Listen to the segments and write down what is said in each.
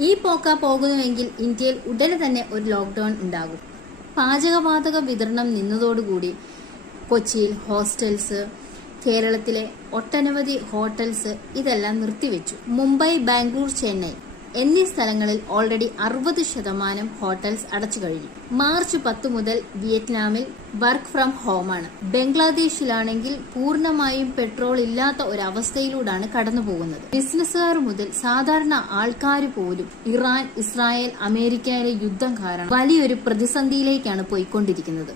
ഈ പോക്ക പോകുന്നുവെങ്കിൽ ഇന്ത്യയിൽ ഉടനെ തന്നെ ഒരു ലോക്ക്ഡൌൺ ഉണ്ടാകും. പാചകവാതക വിതരണം നിന്നതോടുകൂടി കൊച്ചിയിൽ ഹോസ്റ്റൽസ്, കേരളത്തിലെ ഒട്ടനവധി ഹോട്ടൽസ് ഇതെല്ലാം നിർത്തിവെച്ചു. മുംബൈ, ബാംഗ്ലൂർ, ചെന്നൈ എന്നീ സ്ഥലങ്ങളിൽ ഓൾറെഡി 60% ഹോട്ടൽസ് അടച്ചു കഴിഞ്ഞു. മാർച്ച് 10 മുതൽ വിയറ്റ്നാമിൽ വർക്ക് ഫ്രം ഹോമാണ്. ബംഗ്ലാദേശിലാണെങ്കിൽ പൂർണ്ണമായും പെട്രോൾ ഇല്ലാത്ത ഒരവസ്ഥയിലൂടെയാണ് കടന്നു പോകുന്നത്. ബിസിനസ്സുകാർ മുതൽ സാധാരണ ആൾക്കാർ പോലും ഇറാൻ, ഇസ്രായേൽ, അമേരിക്കയിലെ യുദ്ധം കാരണം വലിയൊരു പ്രതിസന്ധിയിലേക്കാണ് പോയിക്കൊണ്ടിരിക്കുന്നത്.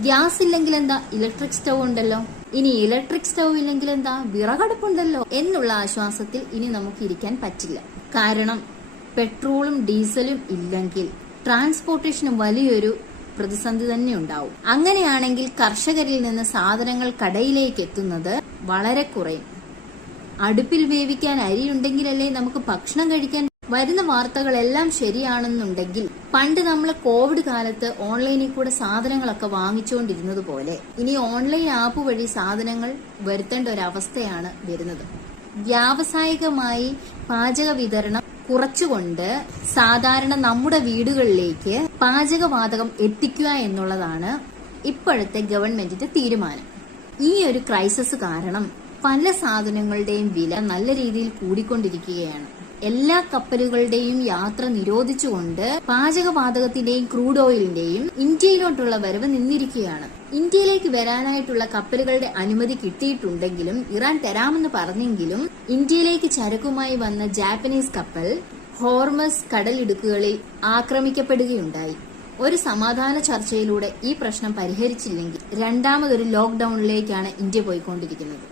ഗ്യാസ് ഇല്ലെങ്കിൽ എന്താ, ഇലക്ട്രിക് സ്റ്റൗ ഉണ്ടല്ലോ. ഇനി ഇലക്ട്രിക് സ്റ്റൗ ഇല്ലെങ്കിൽ എന്താ, വിറകടുപ്പുണ്ടല്ലോ എന്നുള്ള ആശ്വാസത്തിൽ ഇനി നമുക്ക് ഇരിക്കാൻ പറ്റില്ല. കാരണം പെട്രോളും ഡീസലും ഇല്ലെങ്കിൽ ട്രാൻസ്പോർട്ടേഷന് വലിയൊരു പ്രതിസന്ധി തന്നെ ഉണ്ടാവും. അങ്ങനെയാണെങ്കിൽ കർഷകരിൽ നിന്ന് സാധനങ്ങൾ കടയിലേക്ക് എത്തുന്നത് വളരെ കുറയും. അടുപ്പിൽ വേവിക്കാൻ അരിയുണ്ടെങ്കിലല്ലേ നമുക്ക് ഭക്ഷണം കഴിക്കാൻ. വരുന്ന വാർത്തകളെല്ലാം ശരിയാണെന്നുണ്ടെങ്കിൽ പണ്ട് നമ്മൾ കോവിഡ് കാലത്ത് ഓൺലൈനിൽ കൂടെ സാധനങ്ങളൊക്കെ വാങ്ങിച്ചുകൊണ്ടിരുന്നത് പോലെ ഇനി ഓൺലൈൻ ആപ്പ് വഴി സാധനങ്ങൾ വരുത്തേണ്ട ഒരവസ്ഥയാണ് വരുന്നത്. വ്യാവസായികമായി പാചക വിതരണം കുറച്ചുകൊണ്ട് സാധാരണ നമ്മുടെ വീടുകളിലേക്ക് പാചകവാതകം എത്തിക്കുക എന്നുള്ളതാണ് ഇപ്പോഴത്തെ ഗവൺമെന്റിന്റെ തീരുമാനം. ഈ ഒരു ക്രൈസിസ് കാരണം പല സാധനങ്ങളുടെയും വില നല്ല രീതിയിൽ കൂടിക്കൊണ്ടിരിക്കുകയാണ്. എല്ലാ കപ്പലുകളുടെയും യാത്ര നിരോധിച്ചുകൊണ്ട് പാചകവാതകത്തിന്റെയും ക്രൂഡ് ഓയിലിന്റെയും ഇന്ത്യയിലോട്ടുള്ള വരവ് നിന്നിരിക്കുകയാണ്. ഇന്ത്യയിലേക്ക് വരാനായിട്ടുള്ള കപ്പലുകളുടെ അനുമതി കിട്ടിയിട്ടുണ്ടെങ്കിലും ഇറാൻ തരാമെന്ന് പറഞ്ഞെങ്കിലും ഇന്ത്യയിലേക്ക് ചരക്കുമായി വന്ന ജാപ്പനീസ് കപ്പൽ ഹോർമസ് കടലിടുക്കുകളിൽ ആക്രമിക്കപ്പെടുകയുണ്ടായി. ഒരു സമാധാന ചർച്ചയിലൂടെ ഈ പ്രശ്നം പരിഹരിച്ചില്ലെങ്കിൽ രണ്ടാമതൊരു ലോക്ക്ഡൌണിലേക്കാണ് ഇന്ത്യ പോയിക്കൊണ്ടിരിക്കുന്നത്.